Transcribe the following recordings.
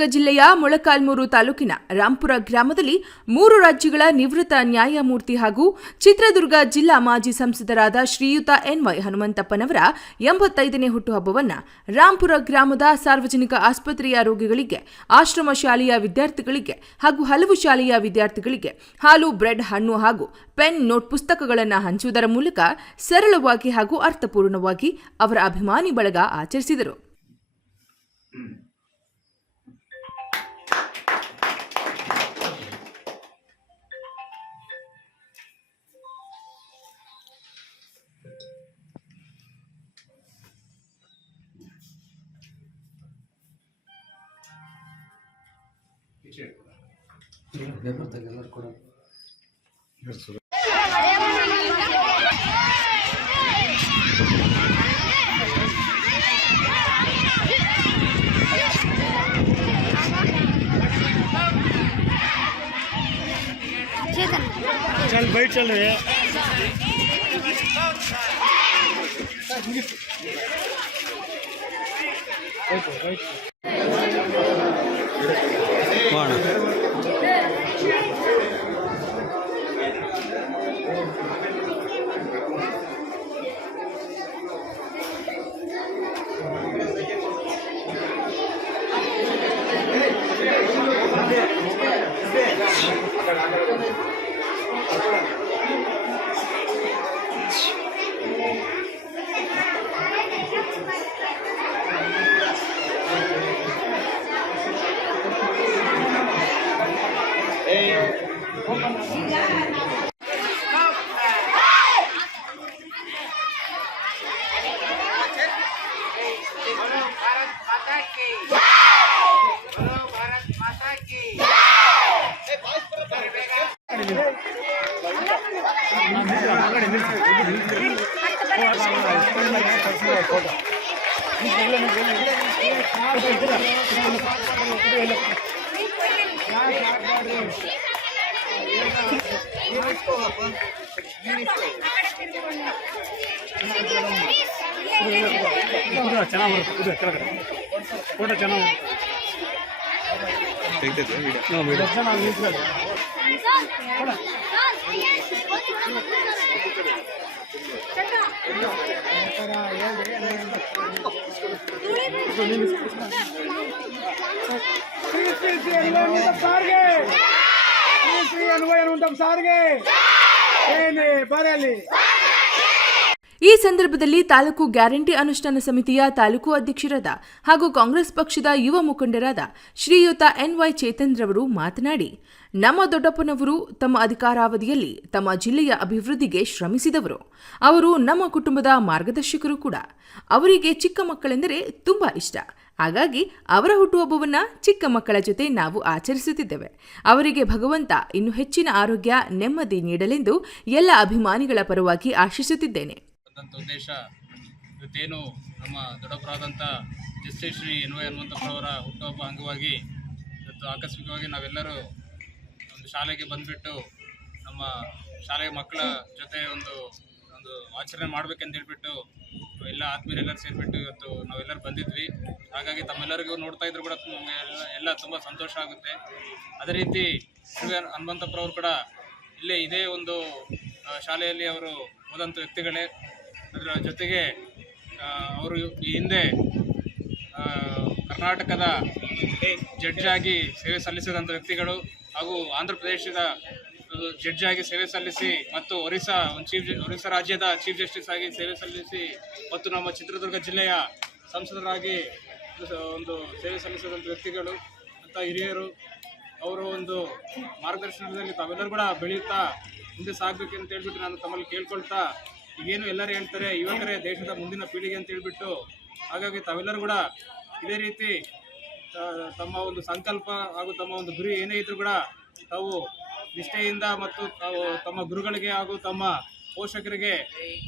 ಚಿತ್ರದುರ್ಗ ಜಿಲ್ಲೆಯ ಮೊಳಕಾಲ್ಮೂರು ತಾಲೂಕಿನ ರಾಂಪುರ ಗ್ರಾಮದಲ್ಲಿ ಮೂರು ರಾಜ್ಯಗಳ ನಿವೃತ್ತ ನ್ಯಾಯಮೂರ್ತಿ ಹಾಗೂ ಚಿತ್ರದುರ್ಗ ಜಿಲ್ಲಾ ಮಾಜಿ ಸಂಸದರಾದ ಶ್ರೀಯುತ ಎನ್ವೈ ಹನುಮಂತಪ್ಪನವರ ಎಂಬತ್ತೈದನೇ ಹುಟ್ಟುಹಬ್ಬವನ್ನು ರಾಂಪುರ ಗ್ರಾಮದ ಸಾರ್ವಜನಿಕ ಆಸ್ಪತ್ರೆಯ ರೋಗಿಗಳಿಗೆ, ಆಶ್ರಮ ಶಾಲೆಯ ವಿದ್ಯಾರ್ಥಿಗಳಿಗೆ ಹಾಗೂ ಹಲವು ಶಾಲೆಯ ವಿದ್ಯಾರ್ಥಿಗಳಿಗೆ ಹಾಲು, ಬ್ರೆಡ್, ಹಣ್ಣು ಹಾಗೂ ಪೆನ್ ನೋಟ್ ಪುಸ್ತಕಗಳನ್ನು ಹಂಚುವುದರ ಮೂಲಕ ಸರಳವಾಗಿ ಹಾಗೂ ಅರ್ಥಪೂರ್ಣವಾಗಿ ಅವರ ಅಭಿಮಾನಿ ಬಳಗ ಆಚರಿಸಿದರು. चल बैठ चल रहे हैं। Thank you. ಚೆನ್ನಾಗಿ ಬರುತ್ತೆ ಫೋಟೋ ಚೆನ್ನಾಗಿ ತೆಗ್ದೈತೆ ಸಾರಿಗೆ ಶ್ರೀ ಶ್ರೀ ಅನ್ವಯ ಸಾರಿಗೆ ಏನೇ ಬರಲಿ ಈ ಸಂದರ್ಭದಲ್ಲಿ ತಾಲೂಕು ಗ್ಯಾರಂಟಿ ಅನುಷ್ಠಾನ ಸಮಿತಿಯ ತಾಲೂಕು ಅಧ್ಯಕ್ಷರಾದ ಹಾಗೂ ಕಾಂಗ್ರೆಸ್ ಪಕ್ಷದ ಯುವ ಮುಖಂಡರಾದ ಶ್ರೀಯುತ ಎನ್ವೈ ಚೇತನ್ರವರು ಮಾತನಾಡಿ, ನಮ್ಮ ದೊಡ್ಡಪ್ಪನವರು ತಮ್ಮ ಅಧಿಕಾರಾವಧಿಯಲ್ಲಿ ತಮ್ಮ ಜಿಲ್ಲೆಯ ಅಭಿವೃದ್ಧಿಗೆ ಶ್ರಮಿಸಿದವರು. ಅವರು ನಮ್ಮ ಕುಟುಂಬದ ಮಾರ್ಗದರ್ಶಕರು ಕೂಡ. ಅವರಿಗೆ ಚಿಕ್ಕ ಮಕ್ಕಳೆಂದರೆ ತುಂಬಾ ಇಷ್ಟ. ಹಾಗಾಗಿ ಅವರ ಹುಟ್ಟುಹಬ್ಬವನ್ನ ಚಿಕ್ಕ ಮಕ್ಕಳ ಜೊತೆ ನಾವು ಆಚರಿಸುತ್ತಿದ್ದೇವೆ. ಅವರಿಗೆ ಭಗವಂತ ಇನ್ನು ಹೆಚ್ಚಿನ ಆರೋಗ್ಯ, ನೆಮ್ಮದಿ ನೀಡಲೆಂದು ಎಲ್ಲ ಅಭಿಮಾನಿಗಳ ಪರವಾಗಿ ಆಶಿಸುತ್ತಿದ್ದೇನೆ. ಬಂದಂಥ ಉದ್ದೇಶ ಇವತ್ತೇನು ನಮ್ಮ ದೊಡ್ಡಪ್ಪರಾದಂಥ ಜಸ್ಟಿಸ್ ಶ್ರೀ ಎನ್ ವೈ ಹನುಮಂತಪ್ಪರವರ ಹುಟ್ಟುಹಬ್ಬ ಅಂಗವಾಗಿ ಇವತ್ತು ಆಕಸ್ಮಿಕವಾಗಿ ನಾವೆಲ್ಲರೂ ಒಂದು ಶಾಲೆಗೆ ಬಂದುಬಿಟ್ಟು ನಮ್ಮ ಶಾಲೆಯ ಮಕ್ಕಳ ಜೊತೆ ಒಂದು ಒಂದು ಆಚರಣೆ ಮಾಡ್ಬೇಕಂತ ಹೇಳ್ಬಿಟ್ಟು ಎಲ್ಲ ಆತ್ಮೀಯರೆಲ್ಲರೂ ಸೇರಿಬಿಟ್ಟು ಇವತ್ತು ನಾವೆಲ್ಲರೂ ಬಂದಿದ್ವಿ. ಹಾಗಾಗಿ ತಮ್ಮೆಲ್ಲರಿಗೂ ನೋಡ್ತಾ ಇದ್ರು ಕೂಡ ಎಲ್ಲ ತುಂಬ ಸಂತೋಷ ಆಗುತ್ತೆ. ಅದೇ ರೀತಿ ಹನುಮಂತಪ್ಪರವರು ಕೂಡ ಇಲ್ಲೇ ಇದೇ ಒಂದು ಶಾಲೆಯಲ್ಲಿ ಅವರು ಹೋದಂಥ ವ್ಯಕ್ತಿಗಳೇ. ಅದರ ಜೊತೆಗೆ ಅವರು ಈ ಹಿಂದೆ ಕರ್ನಾಟಕದ ಜಡ್ಜ್ ಆಗಿ ಸೇವೆ ಸಲ್ಲಿಸಿದಂಥ ವ್ಯಕ್ತಿಗಳು ಹಾಗೂ ಆಂಧ್ರ ಪ್ರದೇಶದ ಜಡ್ಜ್ ಆಗಿ ಸೇವೆ ಸಲ್ಲಿಸಿ ಮತ್ತು ಒರಿಸ್ಸಾ ಒಂದು ಚೀಫ್ ಒರಿಸ್ಸಾ ರಾಜ್ಯದ ಚೀಫ್ ಜಸ್ಟಿಸ್ ಆಗಿ ಸೇವೆ ಸಲ್ಲಿಸಿ ಮತ್ತು ನಮ್ಮ ಚಿತ್ರದುರ್ಗ ಜಿಲ್ಲೆಯ ಸಂಸದರಾಗಿ ಒಂದು ಸೇವೆ ಸಲ್ಲಿಸಿದಂಥ ವ್ಯಕ್ತಿಗಳು ಅಂತ ಹಿರಿಯರು, ಅವರು ಒಂದು ಮಾರ್ಗದರ್ಶನದಲ್ಲಿ ತಾವೆಲ್ಲರೂ ಕೂಡ ಬೆಳೆಯುತ್ತಾ, ಮುಂದೆ ಸಾಗಬೇಕು ಅಂತ ಹೇಳ್ಬಿಟ್ಟು ನಾನು ತಮ್ಮಲ್ಲಿ ಕೇಳ್ಕೊಳ್ತಾ ಈಗೇನು ಎಲ್ಲರೂ ಹೇಳ್ತಾರೆ, ಯುವಕರೇ ದೇಶದ ಮುಂದಿನ ಪೀಳಿಗೆ ಅಂತ ಹೇಳ್ಬಿಟ್ಟು, ಹಾಗಾಗಿ ತಾವೆಲ್ಲರೂ ಕೂಡ ಇದೇ ರೀತಿ ತಮ್ಮ ಒಂದು ಸಂಕಲ್ಪ ಹಾಗೂ ತಮ್ಮ ಒಂದು ಗುರಿ ಏನೇ ಇದ್ರೂ ಕೂಡ ತಾವು ನಿಷ್ಠೆಯಿಂದ ಮತ್ತು ತಾವು ತಮ್ಮ ಗುರುಗಳಿಗೆ ಹಾಗೂ ತಮ್ಮ ಪೋಷಕರಿಗೆ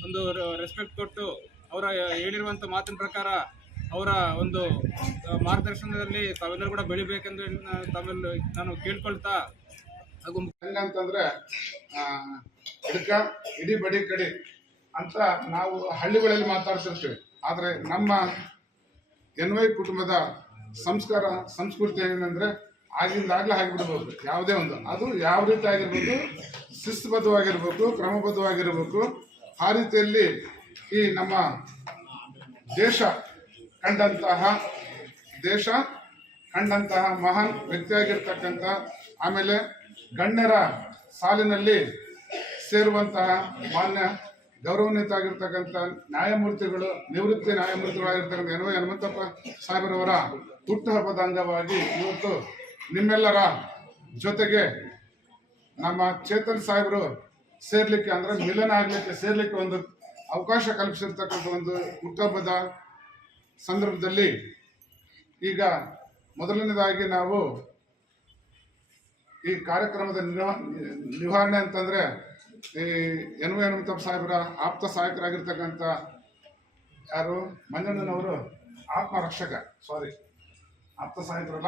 ಒಂದು ರೆಸ್ಪೆಕ್ಟ್ ಕೊಟ್ಟು ಅವರ ಹೇಳಿರುವಂಥ ಮಾತಿನ ಪ್ರಕಾರ ಅವರ ಒಂದು ಮಾರ್ಗದರ್ಶನದಲ್ಲಿ ತಾವೆಲ್ಲರೂ ಕೂಡ ಬೆಳಿಬೇಕೆಂದು ತಾವೆಲ್ಲ ನಾನು ಕೇಳ್ಕೊಳ್ತಾ ಹಾಗೂ ಹೆಂಗಂತಂದ್ರೆ ಇಡೀ ಬಡಿ ಕಡಿ. ಅಂತ ನಾವು ಹಳ್ಳಿಗಳಲ್ಲಿ ಮಾತಾಡ್ತಿರ್ತೀವಿ. ಆದರೆ ನಮ್ಮ ಎನ್ ವೈ ಕುಟುಂಬದ ಸಂಸ್ಕಾರ, ಸಂಸ್ಕೃತಿ ಏನಂದ್ರೆ ಆಗಿಂದಾಗ್ಲೇ ಆಗಿಬಿಡ್ಬೋದು. ಯಾವುದೇ ಒಂದು. ಅದು ಯಾವ ರೀತಿ ಆಗಿರ್ಬೋದು? ಶಿಸ್ತುಬದ್ಧವಾಗಿರ್ಬೇಕು, ಕ್ರಮಬದ್ಧವಾಗಿರ್ಬೇಕು. ಆ ರೀತಿಯಲ್ಲಿ ಈ ನಮ್ಮ ದೇಶ ಕಂಡಂತಹ ದೇಶ ಕಂಡಂತಹ ಮಹಾನ್ ವ್ಯಕ್ತಿಯಾಗಿರ್ತಕ್ಕಂಥ ಆಮೇಲೆ ಗಣ್ಯರ ಸಾಲಿನಲ್ಲಿ ಸೇರುವಂತಹ ಮಾನ್ಯ ಗೌರವಾನ್ವಿತ ಆಗಿರ್ತಕ್ಕಂಥ ನ್ಯಾಯಮೂರ್ತಿಗಳು, ನಿವೃತ್ತಿ ನ್ಯಾಯಮೂರ್ತಿಗಳಾಗಿರ್ತಕ್ಕಂಥ ಎನ್ ವೈ ಹನುಮಂತಪ್ಪ ಸಾಹೇಬರವರ ಹುಟ್ಟುಹಬ್ಬದ ಅಂಗವಾಗಿ ಇವತ್ತು ನಿಮ್ಮೆಲ್ಲರ ಜೊತೆಗೆ ನಮ್ಮ ಚೇತನ್ ಸಾಹೇಬರು ಸೇರ್ಲಿಕ್ಕೆ ಅಂದ್ರೆ ಮಿಲನ ಆಗ್ಲಿಕ್ಕೆ ಸೇರ್ಲಿಕ್ಕೆ ಒಂದು ಅವಕಾಶ ಕಲ್ಪಿಸಿರ್ತಕ್ಕಂಥ ಒಂದು ಹುಟ್ಟುಹಬ್ಬದ ಸಂದರ್ಭದಲ್ಲಿ ಈಗ ಮೊದಲನೇದಾಗಿ ನಾವು ಈ ಕಾರ್ಯಕ್ರಮದ ನಿರ್ವಹಣೆ ಅಂತಂದ್ರೆ ಈ ಎನ್ ವಿ ಹನುಮಂತಪ್ಪ ಸಾಹೇಬರ, ಆಪ್ತ ಸಹಾಯಕರಾಗಿರ್ತಕ್ಕಂಥ ಯಾರು? ಮಂಜಣ್ಣನವರು ಆತ್ಮ ರಕ್ಷಕ ಸಾರಿ ಆಪ್ತ ಸಹಾಯಕರಲ್ಲ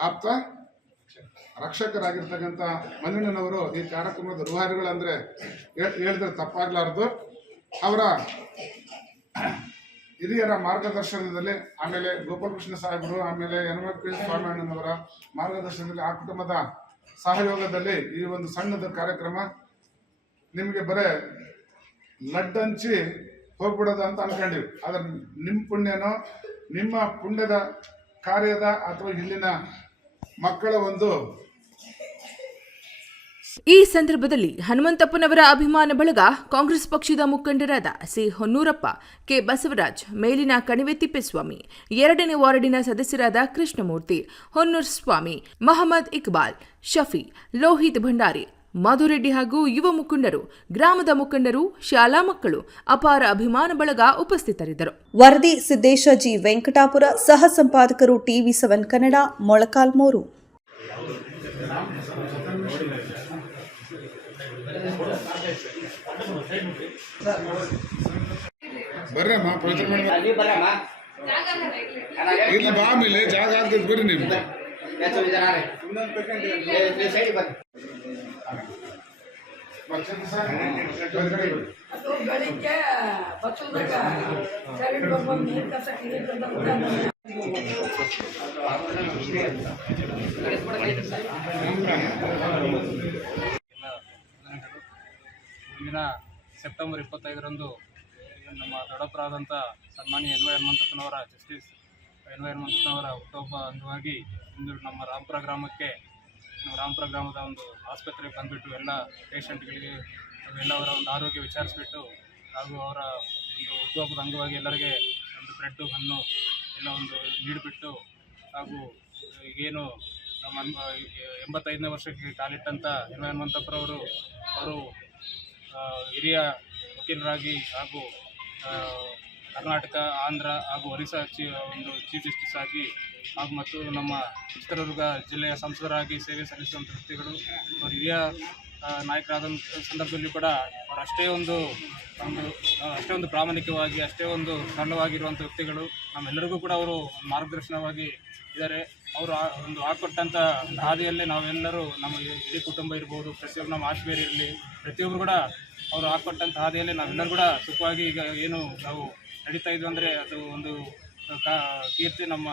ಆಪ್ತ ರಕ್ಷಕರಾಗಿರ್ತಕ್ಕಂಥ ಮಂಜಣ್ಣನವರು ಈ ಕಾರ್ಯಕ್ರಮದ ರೂಹಾರಿಗಳಂದ್ರೆ ಹೇಳ್- ಹೇಳಿದ್ರೆ ತಪ್ಪಾಗಲಾರ್ದು. ಅವರ ಹಿರಿಯರ ಮಾರ್ಗದರ್ಶನದಲ್ಲಿ ಆಮೇಲೆ ಗೋಪಾಲಕೃಷ್ಣ ಸಾಹೇಬರು, ಆಮೇಲೆ ಯನಮಕ್ಕಿ ಸ್ವಾಮಿಯಣ್ಣನವರ ಮಾರ್ಗದರ್ಶನದಲ್ಲಿ ಆ ಕುಟುಂಬದ ಸಹಯೋಗದಲ್ಲಿ ಈ ಒಂದು ಸಣ್ಣದ ಕಾರ್ಯಕ್ರಮ ನಿಮಗೆ ಬರೇ ಲಡ್ ಹಂಚಿ ಹೋಗ್ಬಿಡೋದು ಅಂತ ಅನ್ಕೊಂಡಿವಿ. ಆದ್ರೆ ನಿಮ್ಮ ಪುಣ್ಯನೋ, ನಿಮ್ಮ ಪುಣ್ಯದ ಕಾರ್ಯದ ಅಥವಾ ಇಲ್ಲಿನ ಮಕ್ಕಳ ಒಂದು ಈ ಸಂದರ್ಭದಲ್ಲಿ ಹನುಮಂತಪ್ಪನವರ ಅಭಿಮಾನ ಬಳಗ ಕಾಂಗ್ರೆಸ್ ಪಕ್ಷದ ಮುಖಂಡರಾದ ಸಿ ಹೊನ್ನೂರಪ್ಪ, ಕೆ ಬಸವರಾಜ್, ಮೇಲಿನ ಕಣಿವೆ ತಿಪ್ಪೇಸ್ವಾಮಿ, ಎರಡನೇ ವಾರ್ಡಿನ ಸದಸ್ಯರಾದ ಕೃಷ್ಣಮೂರ್ತಿ, ಹೊನ್ನೂರ್ ಸ್ವಾಮಿ, ಮಹಮ್ಮದ್ ಇಕ್ಬಾಲ್, ಶಫಿ, ಲೋಹಿತ್ ಭಂಡಾರಿ, ಮಧುರೆಡ್ಡಿ ಹಾಗೂ ಯುವ ಮುಖಂಡರು, ಗ್ರಾಮದ ಮುಖಂಡರು, ಶಾಲಾ ಮಕ್ಕಳು ಅಪಾರ ಅಭಿಮಾನ ಬಳಗ ಉಪಸ್ಥಿತರಿದ್ದರು. ವರದಿ ಸಿದ್ದೇಶ ಜಿ ವೆಂಕಟಾಪುರ, ಸಹ ಸಂಪಾದಕರು ಟಿವಿ ಸೆವೆನ್ ಕನ್ನಡ, ಮೊಳಕಾಲ್ಮೂರು. ಬರ್ರಮ್ಮ ಪವಿತ್ರ ಮೇಡಮ್ ಅಲ್ಲಿ ಬರಮ್ಮ ಇಲ್ಲಿ ಬಾ ಆಮೇಲೆ ಜಾಗ ಆಗ್ತದೆ ಬರ್ರಿ ನಿಮ್ಗೆ ಎಷ್ಟು ಜನ ರೀ ನೀವು ಸೈಡ್ ಬರ್ರಿ ಬೆಳಿಗ್ಗೆ ಬಚ್ಚಲ್ದಾಗ ಸೈಲೆಂಟ್ ಬರ್ಬಂದು ನೀರು ಕಸ ನೀರು ಕಸ ಮುಂದಿನ ಸೆಪ್ಟೆಂಬರ್ ಇಪ್ಪತ್ತೈದರಂದು ನಮ್ಮ ದೊಡ್ಡಪ್ಪರಾದಂಥ ಸನ್ಮಾನ್ಯ ಎನ್ ವೈ ಹನುಮಂತಪ್ಪನವರ ಜಸ್ಟಿಸ್ ಎನ್ ವೈ ಹನುಮಂತಪ್ಪನವರ ಹುಟ್ಟುಹಬ್ಬ ಅಂಗವಾಗಿ ಇಂದು ನಮ್ಮ ರಾಮಪುರ ಗ್ರಾಮಕ್ಕೆ, ನಮ್ಮ ರಾಮಪುರ ಗ್ರಾಮದ ಒಂದು ಆಸ್ಪತ್ರೆಗೆ ಬಂದುಬಿಟ್ಟು ಎಲ್ಲ ಪೇಷಂಟ್ಗಳಿಗೆ ಎಲ್ಲ ಅವರ ಒಂದು ಆರೋಗ್ಯ ವಿಚಾರಿಸ್ಬಿಟ್ಟು ಹಾಗೂ ಅವರ ಒಂದು ಹುಟ್ಟುಹಬ್ಬದ ಅಂಗವಾಗಿ ಎಲ್ಲರಿಗೆ ಒಂದು ಬ್ರೆಡ್ಡು, ಹಣ್ಣು ಎಲ್ಲ ಒಂದು ನೀಡಿಬಿಟ್ಟು ಹಾಗೂ ಏನು ನಮ್ಮ ಎಂಬತ್ತೈದನೇ ವರ್ಷಕ್ಕೆ ಕಾಲಿಟ್ಟಂಥ ಎನ್ ವೈ ಹನುಮಂತಪ್ಪರವರು, ಅವರು ಹಿರಿಯ ವಕೀಲರಾಗಿ ಹಾಗೂ ಕರ್ನಾಟಕ, ಆಂಧ್ರ ಹಾಗೂ ಒರಿಸ್ಸಾ ಚೀ, ಒಂದು ಚೀಫ್ ಜಸ್ಟಿಸ್ ಆಗಿ ಹಾಗೂ ಮತ್ತು ನಮ್ಮ ಚಿತ್ರದುರ್ಗ ಜಿಲ್ಲೆಯ ಸಂಸದರಾಗಿ ಸೇವೆ ಸಲ್ಲಿಸುವಂಥ ವ್ಯಕ್ತಿಗಳು ಅವರು ಹಿರಿಯ ನಾಯಕರಾದಂಥ ಸಂದರ್ಭದಲ್ಲಿ ಕೂಡ ಅವರು ಅಷ್ಟೇ ಒಂದು ಒಂದು ಅಷ್ಟೇ ಒಂದು ಪ್ರಾಮಾಣಿಕವಾಗಿ, ಅಷ್ಟೇ ಒಂದು ಸರಳವಾಗಿರುವಂಥ ವ್ಯಕ್ತಿಗಳು. ನಮ್ಮೆಲ್ಲರಿಗೂ ಕೂಡ ಅವರು ಮಾರ್ಗದರ್ಶನವಾಗಿ ಇದ್ದಾರೆ. ಅವರು ಒಂದು ಹಾಕೊಟ್ಟಂಥ ಹಾದಿಯಲ್ಲೇ ನಾವೆಲ್ಲರೂ ನಮ್ಮ ಇಡೀ ಕುಟುಂಬ ಇರ್ಬೋದು ಪ್ರತಿಯೊಬ್ಬರು ನಮ್ಮ ಇರಲಿ, ಪ್ರತಿಯೊಬ್ಬರು ಕೂಡ ಅವರು ಹಾಕ್ಕೊಟ್ಟಂಥ ಹಾದಿಯಲ್ಲಿ ನಾವೆಲ್ಲರೂ ಕೂಡ ಸುಖವಾಗಿ ಈಗ ಏನು ನಾವು ನಡೀತಾ ಇದ್ವಿ ಅಂದರೆ ಅದು ಒಂದು ಕಾ, ಕೀರ್ತಿ ನಮ್ಮ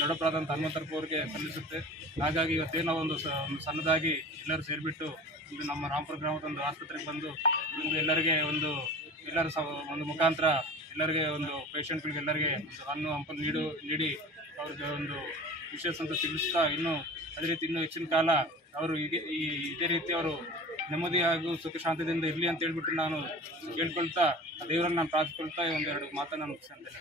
ದೊಡ್ಡಪ್ರಾದಂಥ ಹನುಮಂತರಪ್ಪ ಸಲ್ಲಿಸುತ್ತೆ. ಹಾಗಾಗಿ ಇವತ್ತೇನೋ ಒಂದು ಒಂದು ಸಣ್ಣದಾಗಿ ಎಲ್ಲರೂ ಸೇರಿಬಿಟ್ಟು ಒಂದು ನಮ್ಮ ರಾಮಪುರ ಗ್ರಾಮದ ಒಂದು ಆಸ್ಪತ್ರೆಗೆ ಬಂದು ಒಂದು ಎಲ್ಲರಿಗೆ ಒಂದು, ಎಲ್ಲರೂ ಸಹ ಒಂದು ಮುಖಾಂತರ ಎಲ್ಲರಿಗೆ ಒಂದು ಪೇಷಂಟ್ಗಳಿಗೆ ಎಲ್ಲರಿಗೆ ಒಂದು ಹಣ್ಣು ಹಂಪಲು ನೀಡು, ನೀಡಿ ಅವ್ರಿಗೆ ಒಂದು ವಿಶೇಷ ಅಂತ ತಿಳಿಸ್ತಾ ಇನ್ನೂ ಅದೇ ರೀತಿ ಇನ್ನೂ ಹೆಚ್ಚಿನ ಕಾಲ ಅವರು ಹೀಗೆ, ಈ, ಇದೇ ರೀತಿ ಅವರು ನೆಮ್ಮದಿ ಹಾಗೂ ಸುಖ ಶಾಂತಿಯಿಂದ ಇರಲಿ ಅಂತ ಹೇಳ್ಬಿಟ್ಟು ನಾನು ಕೇಳ್ಕೊಳ್ತಾ ದೇವರನ್ನ ನಾನು ಪ್ರಾರ್ಥಿಸ್ಕೊಳ್ತಾ ಒಂದೆರಡು ಮಾತನ್ನು ನಾನು ಮುಗಿಸ್ತೇನೆ